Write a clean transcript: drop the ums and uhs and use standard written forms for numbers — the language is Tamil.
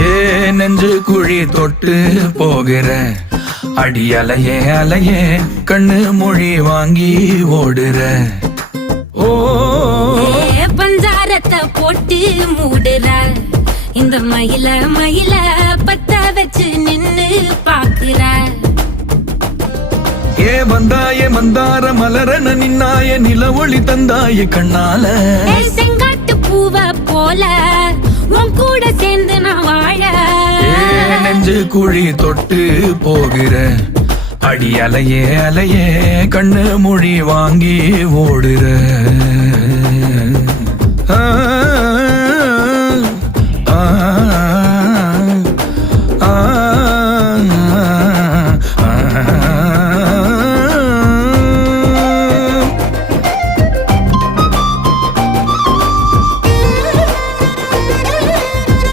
ஏ நெஞ்சு குழி தொட்டு போகிற அடி அலையே அலையே கண்ணு மொழி வாங்கி ஓடுற. ஓ பஞ்சாரத்தை போட்டு மூடுற இந்த மயில மயில பத்த வச்சு நின்னு பாக்குற. ஏ வந்தாய மந்தார மலரன நின்னாய நில ஒளி தந்தாய கண்ணால. செங்காட்டு பூவ போல உன் கூட சேர்ந்து நான் வாழ. நெஞ்சு குழி தொட்டு போகிற அடி அலையே அலையே கண்ணு மொழி வாங்கி ஓடுற. ஆ ஆ